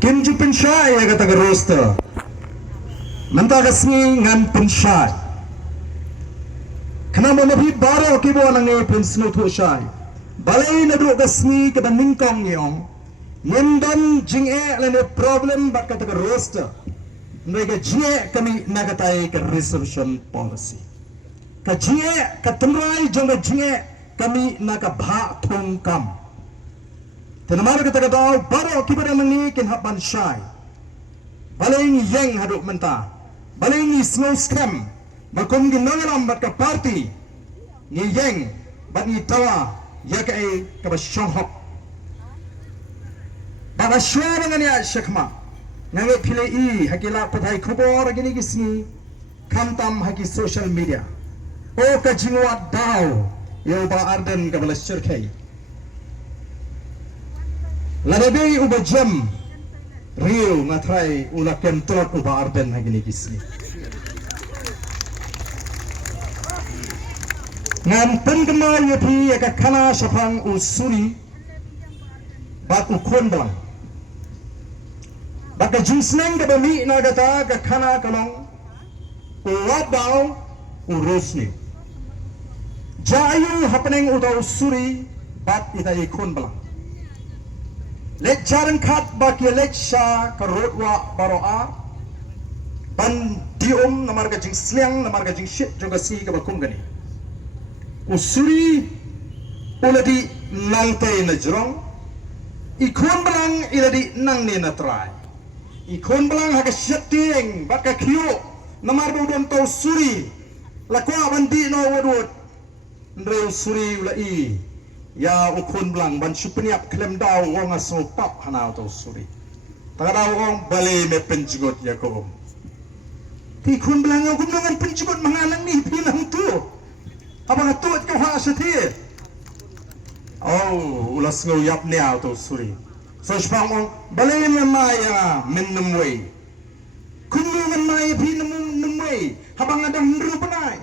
Kim ju pensyai ya kata ke roster. Mentah kasih ngan pensyai. Kenapa nabi baru kibo nang ni pensnu tu syai. Balai na duk kasih ke baningkong yong. Nyendan jing lene problem bak kata ke roster. Mereka jie kami nagatai ke resolution policy. Ka jie ka temrai jong ka jie kami naga bhak thong kam. Tenamar kita kata baru kibar nang ni kin hapan syai. Balai ni yang haduk mentah. Balai ni snow scam. Makom ginangalam bat ka party. Ni yang bat ni tawa ya ka ai ka ba shonghok. Ba syara ngani ya syakma. Nangai pilih hakila patai khobor gini gisni kantam haki social media. O ka jingwa daw yo ba arden ka bala syirkai. Ladabi uba jam Rio ngatrai ula kentot uba arden hagini kisni. Ngampen kemal yapi yaka kana syafang usuri bat ukon belang. Baka jinsneng ka bami na gata ka kana kalong uwadaw urusni. Jayu happening utaw usuri bat itai ikon belang. Lek jarang kat baki lek sya karotwa baroa ban diom namar ka jing sliang namar ka jing shit juga si ka bakum gani usuri uladi nangtai na jrong ikon belang iladi nang ne na try ikon belang ha ka shitting baka kyo namar bodon to usuri lakwa bandi no wadut ndre usuri ulai ya ukun belang ban supeniap klem daw wong aso pap hana to suri tagadaw wong bale me penjigot ya ko ti kun belang ko nangan penjigot mangalang ni pinang tu apa ngatut ko ha sa ti oh ulas ngo yap ne to suri so spang wong bale me maya minum way kun nangan maya pinum way habang adang ndru panai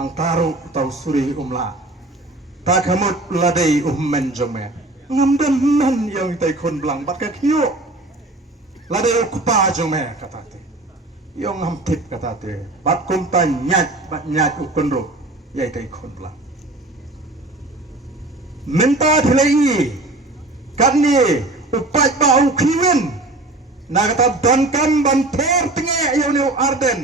ang taru to suri umla tak hamut ladai men jome ngamdan men yang tai kon belang bat ka kyo ladai kupa jome kata te yang ngam tip kata te bat kum ta nyat bat nyat ukon ro yai tai kon belang menta thlai kan ni upat ba u khiwen na kata don kan ban ter tenge yo ne arden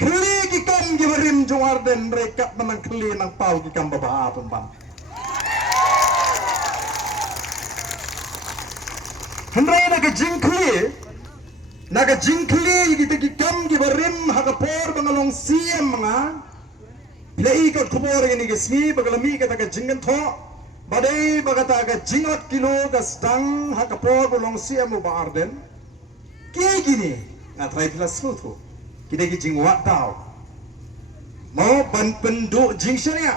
keli gikan gibarim jong arden mereka menang keli nang pau gikam baba apun ban hendrai naga jingkli kita gikam gibarim hakapor bangalong siem nga play ikot kubor ini gesni bagalami kata ka jingen tho badai bagata ka jingot kilo gasdang hakapor balong siem ba arden ki gini ngatrai pila smooth kita jing wat tau mau ban penduk jing syria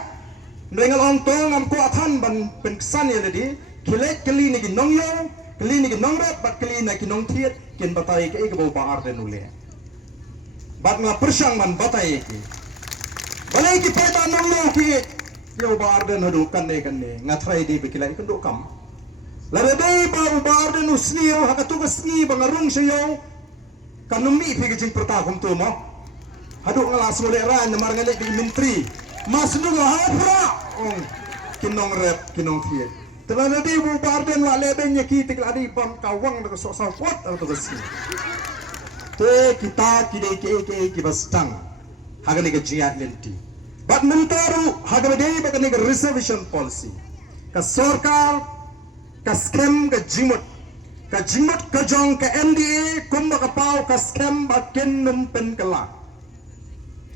dengan ontong am ko athan ban pensan ya ledi kilet keli ni ginong yo keli ni ginong rat bat keli na ginong thiet kin batai ke ke ba arden ule bat nga persang man batai ke balai ki peta nong lo ki yo ba arden hadu kan ne ngatrai di bekilai kan kam la dei ba arden usni yo hakatu gasni bangarung sayo kanumi pi jing pertahum tu mo haduk ngalas mule ran namar ngalek di menteri mas nu hafra kinong rep kinong thiet telana di bu barden la leben nyaki tik ladi bam kawang nak sok sawat atau besi te kita kidai ke bastang hagane ke jiat lenti bat mentaru hagane dei bakane ke reservation policy ka sarkar ka scam ka jimut ka jimut ka jong ka NDA kumba ka pau ka scam ba ken num pen kala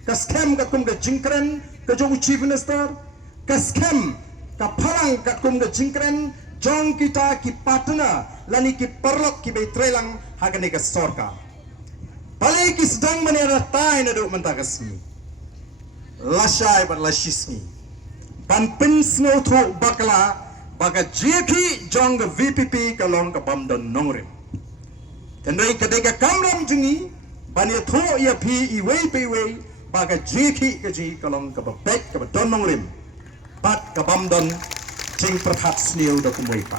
ka scam ka kum ka jingkren ka jong chief minister ka scam ka phalang ka kum ka jingkren jong kita ki partner lani ki perlok ki betrelang hagane ka sorka palai ki sedang menera tai na do menta kasmi lashai bat lashismi ban pen snow tho bakla baga jeki jong VPP kalong ka bamdan nongrim tenai kadega kamram jungi bani tho ya pi iwei pe baga jeki ka ji kalong ka bek ka don nongrim bat ka bamdan jing perhat sniu da kumwei pa